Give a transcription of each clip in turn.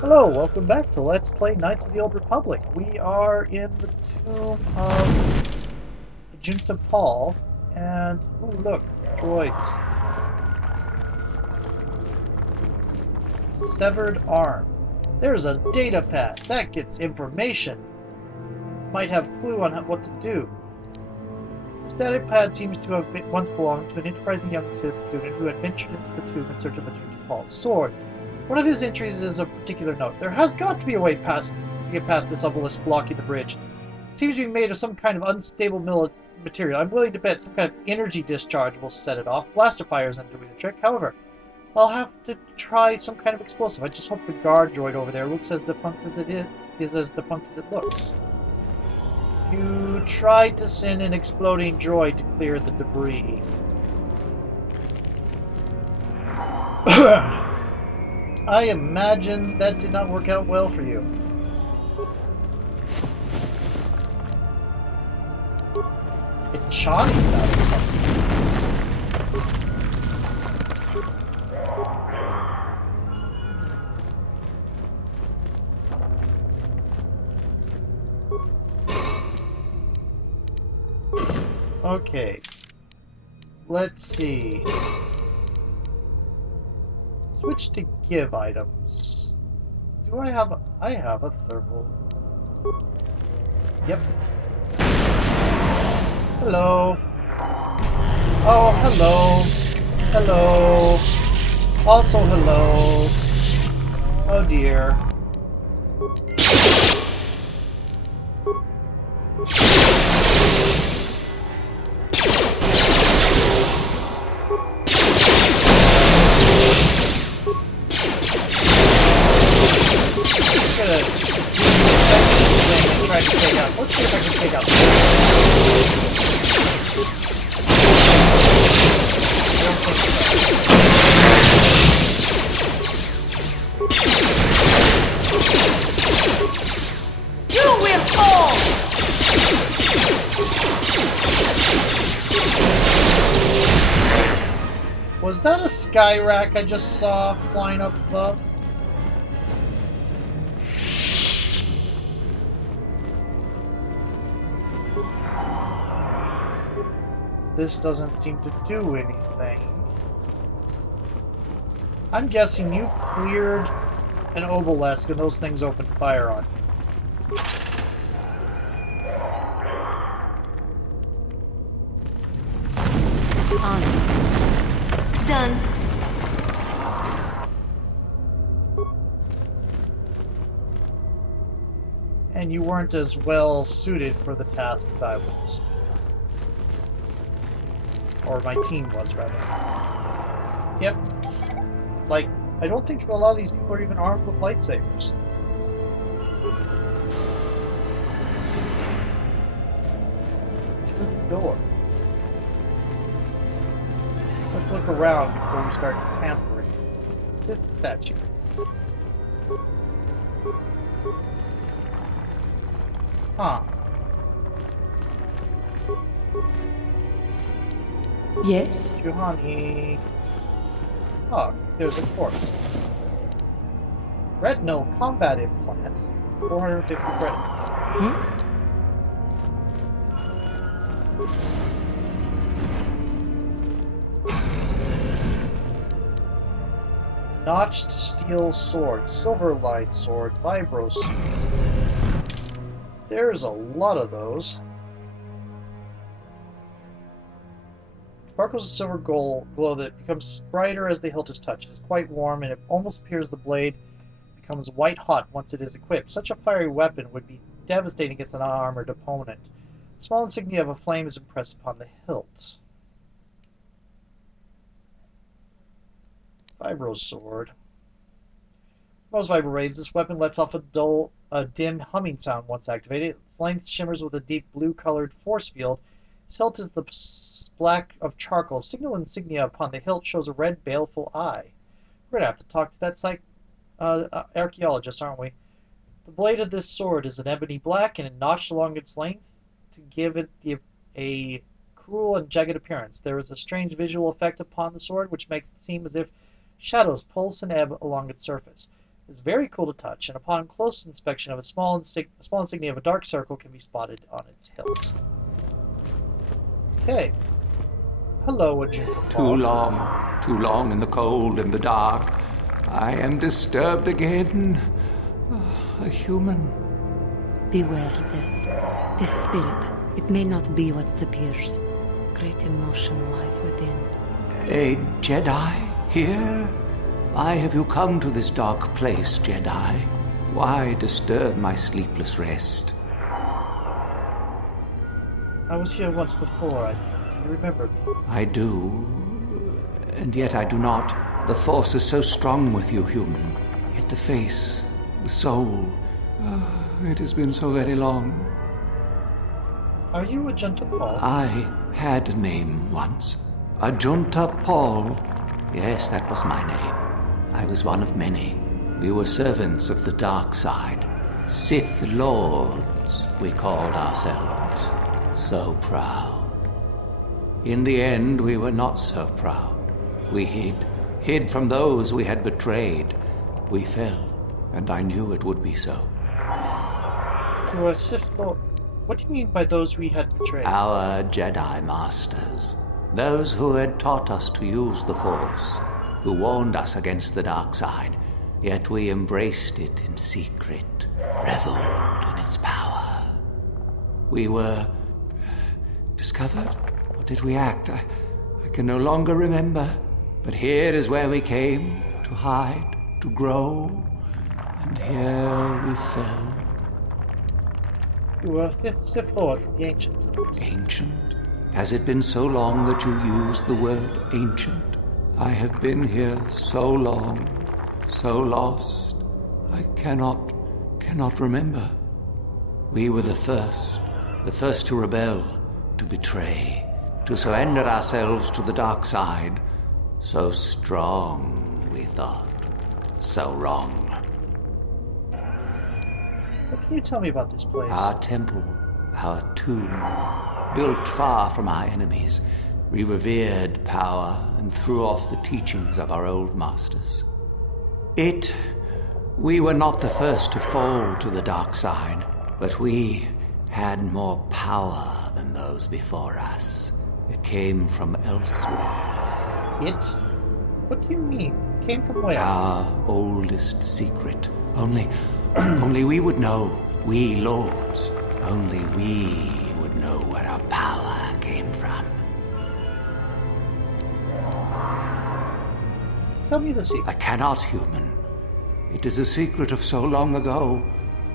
Hello, welcome back to Let's Play Knights of the Old Republic. We are in the tomb of Ajunta Pall, and oh look, droids. Severed arm. There's a data pad. That gets information. Might have clue on what to do. This data pad seems to have once belonged to an enterprising young Sith student who had ventured into the tomb in search of Ajunta Pall's sword. One of his entries is of particular note. There has got to be a way to get past this obelisk blocking the bridge. It seems to be made of some kind of unstable material. I'm willing to bet some kind of energy discharge will set it off. Blaster fire isn't doing the trick. However, I'll have to try some kind of explosive. I just hope the guard droid over there looks as defunct as it is as defunct as it looks. You tried to send an exploding droid to clear the debris. I imagine that did not work out well for you. It's Chani about something. Okay. Let's see. Switch to give items. Do I have a thermal. Yep. Hello. Oh, hello. Hello. Also hello. Oh dear. Let's see if I can take out. I don't think so. You will fall! Was that a Skyrack I just saw flying up above? This doesn't seem to do anything. I'm guessing you cleared an obelisk and those things opened fire on you. On. Done. And you weren't as well suited for the task as I was. Or my team was, rather. Yep. Like, I don't think a lot of these people are even armed with lightsabers. To the door. Let's look around before we start tampering. Sith statue. Huh. Yes? Juhani. Oh, there's a corpse. Retinal combat implant. 450 credits. Notched steel sword. Silver line sword. Vibro sword. There's a lot of those. Sparkles of silver glow that becomes brighter as the hilt is touched. It is quite warm, and it almost appears the blade becomes white hot once it is equipped. Such a fiery weapon would be devastating against an unarmored opponent. The small insignia of a flame is impressed upon the hilt. Vibro sword. Most vibrates. This weapon lets off a dim humming sound once activated. Its length shimmers with a deep blue-colored force field. Its hilt is the black of charcoal. Signal insignia upon the hilt shows a red, baleful eye. We're gonna have to talk to that archaeologist, aren't we? The blade of this sword is an ebony black and notched along its length to give it a cruel and jagged appearance. There is a strange visual effect upon the sword which makes it seem as if shadows pulse and ebb along its surface. It's very cool to touch, and upon close inspection of a small insignia of a dark circle can be spotted on its hilt. Okay. Hello, Ajunta Pall. Too long in the cold and the dark. I am disturbed again. A human. Beware of this spirit. It may not be what it appears. Great emotion lies within. A Jedi here? Why have you come to this dark place, Jedi? Why disturb my sleepless rest? I was here once before, I think. You remember me? I do, and yet I do not. The Force is so strong with you, human. Yet the face, the soul... it has been so very long. Are you Ajunta Pall? I had a name once. Ajunta Pall. Yes, that was my name. I was one of many. We were servants of the dark side. Sith Lords, we called ourselves. So proud. In the end, we were not so proud. We hid from those we had betrayed. We fell, and I knew it would be so. You were a Sith Lord. What do you mean by those we had betrayed? Our Jedi Masters. Those who had taught us to use the Force. Who warned us against the dark side. Yet we embraced it in secret. Reveled in its power. We were... discovered? Or did we act? I can no longer remember. But here is where we came. To hide. To grow. And here we fell. You were a Sith Lord from the ancient times. Ancient? Has it been so long that you used the word ancient? I have been here so long, so lost. I cannot remember. We were the first to rebel, to betray, to surrender ourselves to the dark side. So strong, we thought. So wrong. What can you tell me about this place? Our temple, our tomb, built far from our enemies. We revered power and threw off the teachings of our old masters. We were not the first to fall to the dark side, but we had more power than those before us. It came from elsewhere. It? What do you mean? Came from where? Our oldest secret. Only we would know. We lords. Only we would know where our power came from. Tell me the secret. I cannot, human. It is a secret of so long ago.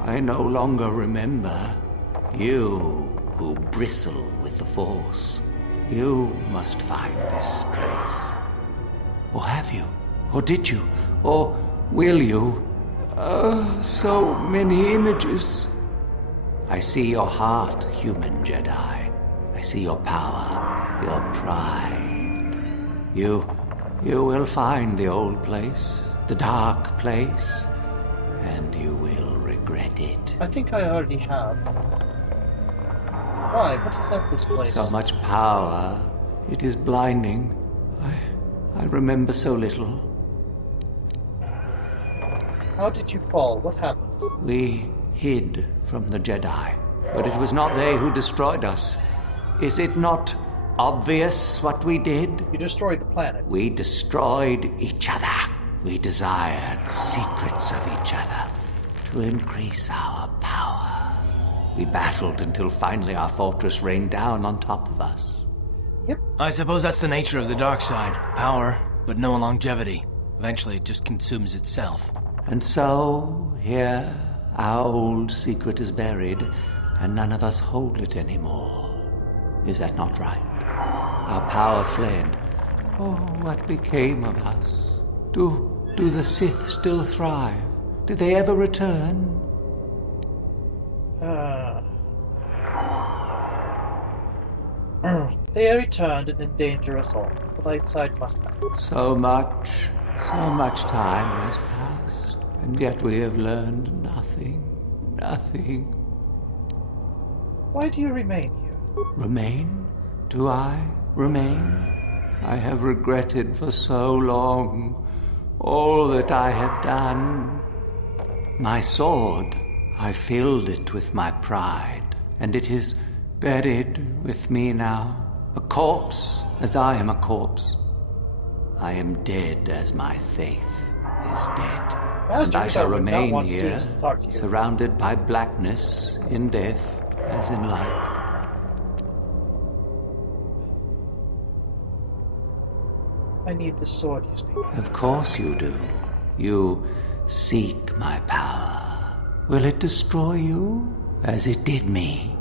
I no longer remember. You who bristle with the Force. You must find this place. Or have you? Or did you? Or will you? So many images. I see your heart, human Jedi. I see your power, your pride. You will find the old place, the dark place, and you will regret it. I think I already have. Why? What is at this place? So much power. It is blinding. I remember so little. How did you fall? What happened? We hid from the Jedi, but it was not they who destroyed us. Is it not obvious what we did? You destroyed the planet. We destroyed each other. We desired the secrets of each other to increase our power. We battled until finally our fortress rained down on top of us. Yep. I suppose that's the nature of the dark side. Power, but no longevity. Eventually it just consumes itself. And so, here, our old secret is buried, and none of us hold it anymore. Is that not right? Our power fled. Oh, what became of us? Do the Sith still thrive? Did they ever return? They returned and endanger us all. The light side must act. So much time has passed, and yet we have learned nothing. Why do you remain here? Remain? Do I remain? I have regretted for so long all that I have done. My sword, I filled it with my pride, and it is buried with me now, a corpse as I am a corpse. I am dead as my faith is dead. Master, and I shall remain here, to talk to you. surrounded by blackness in death as in life. I need the sword you speak of. Of course you do. You seek my power. Will it destroy you as it did me?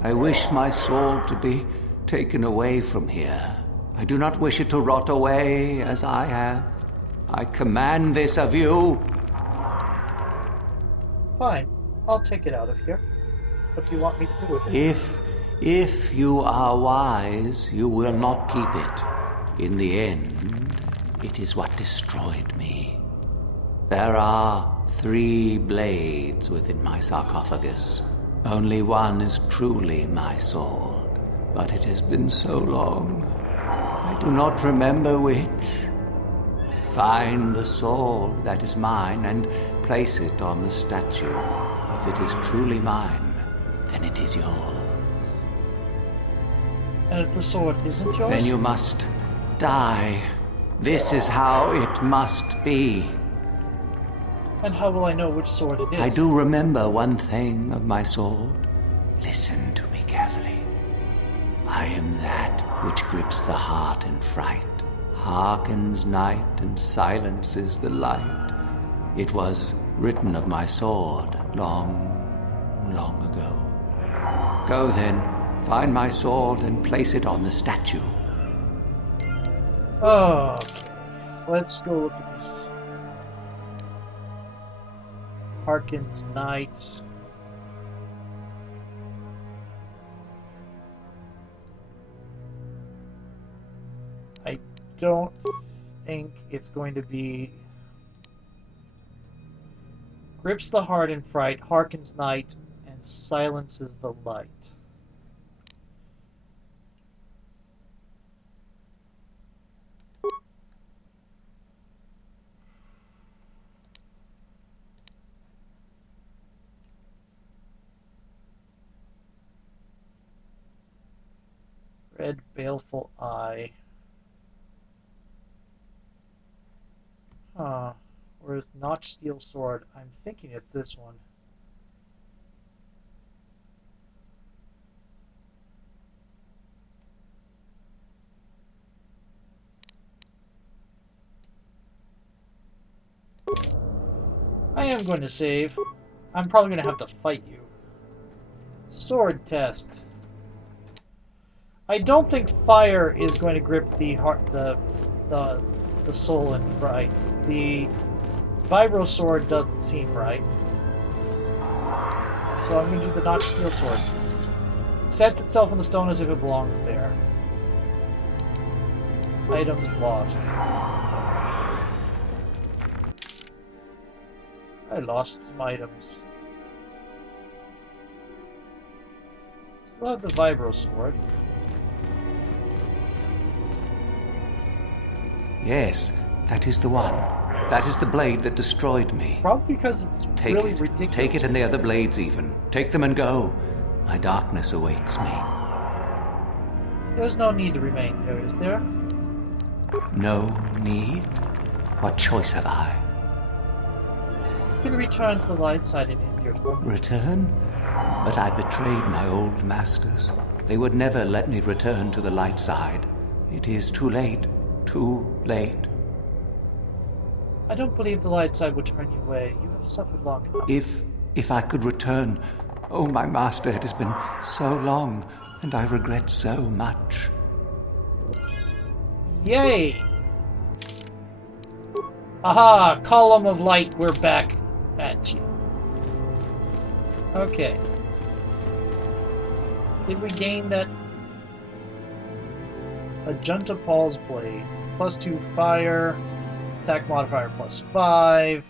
I wish my sword to be taken away from here. I do not wish it to rot away as I have. I command this of you. Fine. I'll take it out of here. What do you want me to do with it? If you are wise, you will not keep it. In the end, it is what destroyed me. There are 3 blades within my sarcophagus. Only one is truly my sword, but it has been so long. I do not remember which. Find the sword that is mine and place it on the statue. If it is truly mine, then it is yours. And if the sword isn't yours? Then you must die. This is how it must be. And how will I know which sword it is? I do remember one thing of my sword. Listen to me carefully. I am that which grips the heart in fright, hearkens night and silences the light. It was written of my sword long, long ago. Go then, find my sword and place it on the statue. Okay. Let's go look at this. Harkins Knight. I don't think it's going to be... Grips the heart in fright, harkens night, and silences the light. Red baleful eye. Huh. Whereas notched steel sword, I'm thinking it's this one. I am going to save. I'm probably going to have to fight you. Sword test. I don't think fire is going to grip the heart, the soul in fright. The vibro sword doesn't seem right. So I'm going to do the notched steel sword. It sets itself on the stone as if it belongs there. Items lost. I lost some items. Still have the vibro sword. Yes, that is the one. That is the blade that destroyed me. Probably because it's really ridiculous. Take it and the other blades even. Take them and go. My darkness awaits me. There's no need to remain here, is there? No need? What choice have I? You can return to the light side and end your torment. Return? But I betrayed my old masters. They would never let me return to the light side. It is too late. Too late. I don't believe the light side would turn you away. You have suffered long enough. If I could return... Oh, my master, it has been so long, and I regret so much. Yay! Aha! Column of light, we're back at you. Okay. Did we gain that Ajunta Pall's blade? +2 fire, attack modifier +5.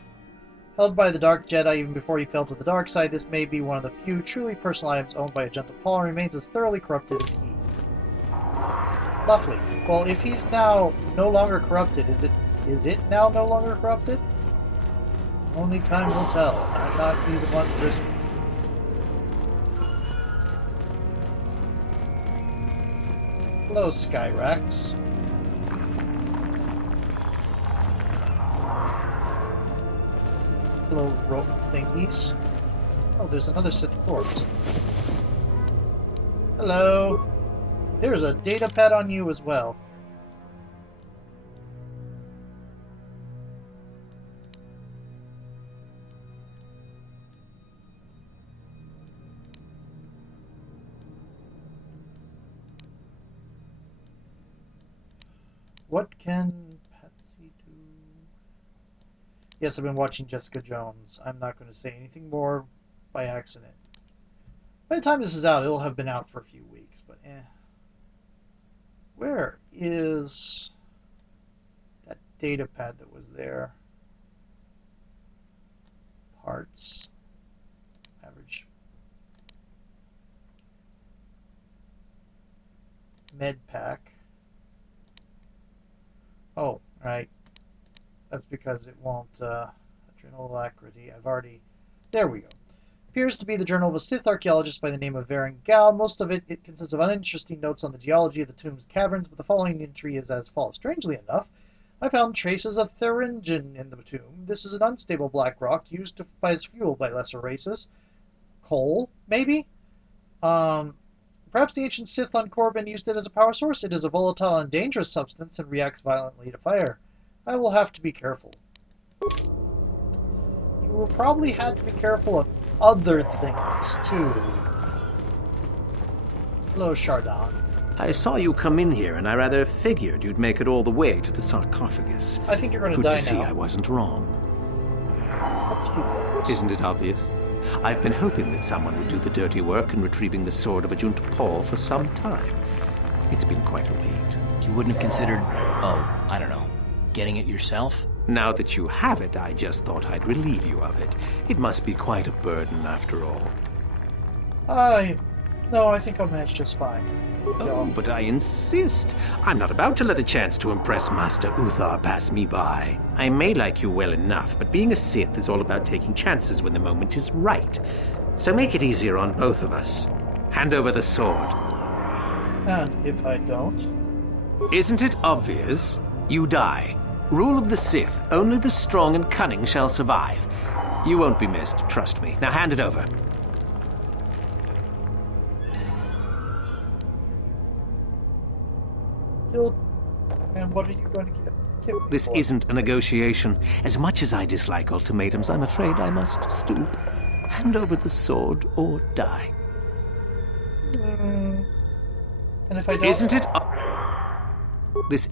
Held by the Dark Jedi even before he fell to the dark side, this may be one of the few truly personal items owned by Ajunta Pall and remains as thoroughly corrupted as he. Lovely. Well, if he's now no longer corrupted, is it now no longer corrupted? Only time will tell. I'm not be the one to risk it. Hello, Skyrax. Hello, rope thingies. Oh, there's another Sith corpse. Hello. There's a data pad on you as well. What can Patsy do? Yes, I've been watching Jessica Jones. I'm not going to say anything more by accident. By the time this is out, it'll have been out for a few weeks, but eh. Where is that data pad that was there? Parts. Average. Med pack. Oh, right. That's because it won't, adrenal alacrity. I've already... There we go. Appears to be the journal of a Sith archaeologist by the name of Varen Gao. Most of it consists of uninteresting notes on the geology of the tomb's caverns, but the following entry is as follows. Strangely enough, I found traces of Thuringen in the tomb. This is an unstable black rock used as fuel by lesser races. Coal, maybe? Perhaps the ancient Sith on Korriban used it as a power source. It is a volatile and dangerous substance and reacts violently to fire. I will have to be careful. You will probably have to be careful of other things, too. Hello, Chardon. I saw you come in here, and I rather figured you'd make it all the way to the sarcophagus. I think you're going to die die now. Good to see I wasn't wrong. What do you want? Isn't it obvious? I've been hoping that someone would do the dirty work in retrieving the sword of Ajunta Pall for some time. It's been quite a wait. You wouldn't have considered, oh, I don't know, getting it yourself? Now that you have it, I just thought I'd relieve you of it. It must be quite a burden after all. No, I think I'll manage just fine. Oh, but I insist. I'm not about to let a chance to impress Master Uthar pass me by. I may like you well enough, but being a Sith is all about taking chances when the moment is right. So make it easier on both of us. Hand over the sword. And if I don't? Isn't it obvious? You die. Rule of the Sith. Only the strong and cunning shall survive. You won't be missed, trust me. Now hand it over. And what are you going to give me This for? isn't a negotiation. As much as I dislike ultimatums, I'm afraid I must stoop. Hand over the sword or die. And if I don't... Isn't it... This...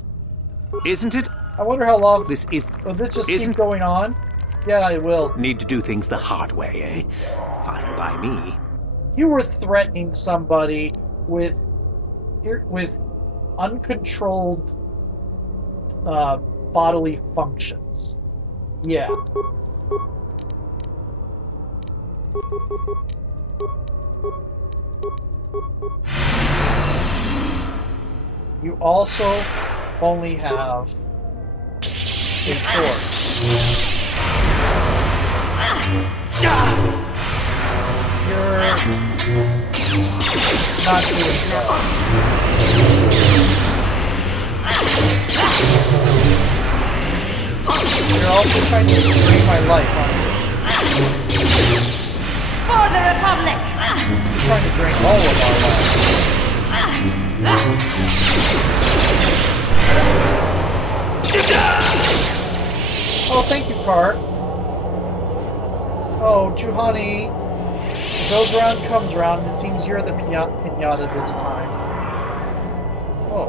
Isn't it... I wonder how long... This is... Will this just keep going on? Yeah, it will. Need to do things the hard way, eh? Fine by me. You were threatening somebody with uncontrolled bodily functions. Yeah. You also only have a sword. You're not doing well. You're also trying to drain my life, aren't you? For the Republic! You're trying to drain all of our lives. Oh, thank you, Cart. Oh, Juhani. Goes around, comes around. It seems you're the pinata this time. Oh.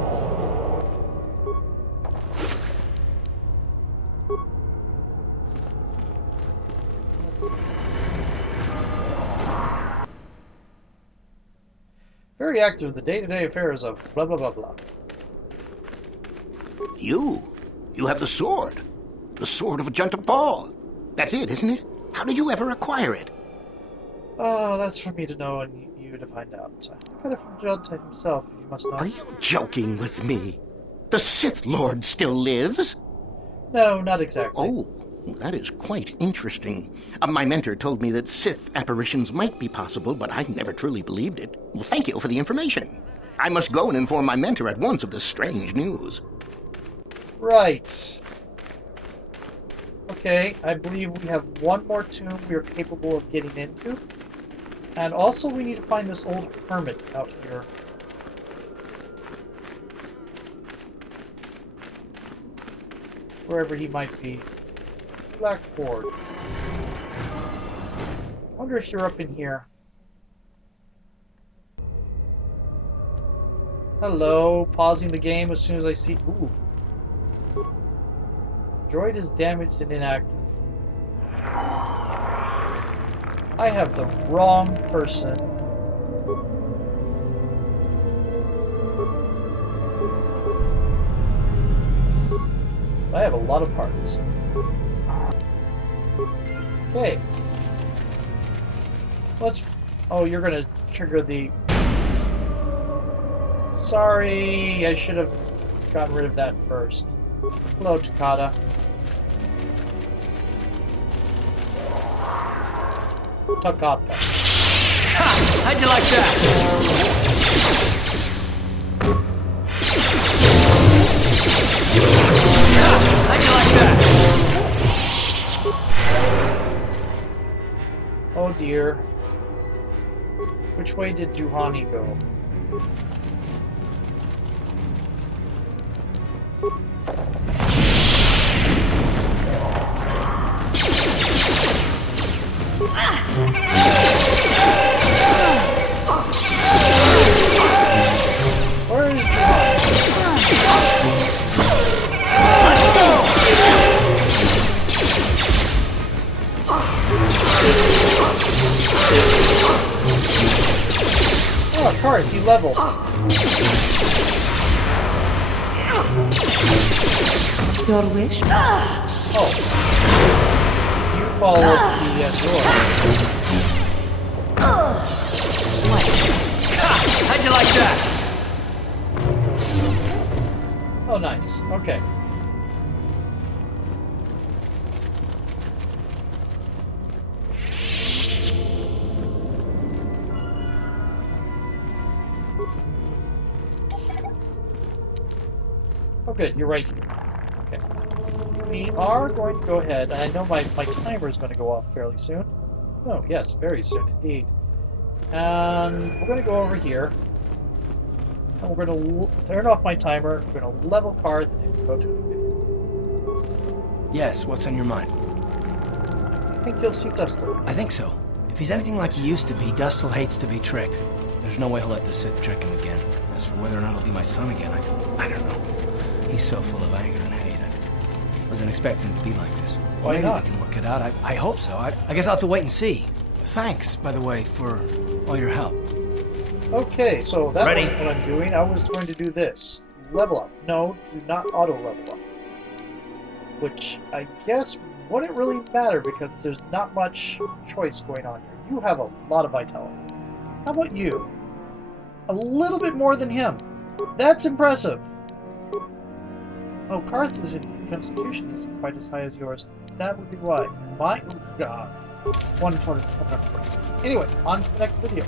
Very active in the day-to-day affairs of blah blah blah blah. You have the sword. The sword of Ajunta Pall. That's it, isn't it? How did you ever acquire it? Oh, that's for me to know and you to find out. I got it from Ajunta himself, if you must know. Are you joking with me? The Sith Lord still lives? No, not exactly. Oh, That is quite interesting. My mentor told me that Sith apparitions might be possible, but I never truly believed it. Well, thank you for the information. I must go and inform my mentor at once of this strange news. Right. Okay, I believe we have one more tomb we are capable of getting into. And also we need to find this old hermit out here. Wherever he might be. Black Ford. Wonder if you're up in here. Hello, pausing the game as soon as I see... Ooh. Droid is damaged and inactive. I have the wrong person. I have a lot of parts. Okay. Let's... Oh, you're gonna trigger the... Sorry, I should have gotten rid of that first. Hello, Takata. Takata. Ha! How'd you like that? Ha! How'd you like that? Oh dear. Which way did Juhani go? Where is Oh, Karth, you leveled. Your wish? Oh. You followed the door. How'd you like that? Oh, nice. Okay. Oh, good. You're right here. Okay. We are going to go ahead, and I know my timer is going to go off fairly soon. Oh, yes, very soon indeed. And we're going to go over here. And we're going to turn off my timer. We're going to level Karth and go to the video. Yes, what's on your mind? I think you'll see Dustil. I think so. If he's anything like he used to be, Dustil hates to be tricked. There's no way he'll let the Sith trick him again. As for whether or not he'll be my son again, I don't know. He's so full of anger and hate. I wasn't expecting him to be like this. Why Maybe not? we can work it out. I hope so. I guess I'll have to wait and see. Thanks, by the way, for all your help. Okay, so that Ready? was what I'm doing. I was going to do this. Level up. No, do not auto-level up. Which, I guess, wouldn't really matter because there's not much choice going on here. You have a lot of vitality. How about you? A little bit more than him. That's impressive. Oh, Karth's constitution isn't quite as high as yours. That would be why. My... Oh, God. 120. Anyway, on to the next video.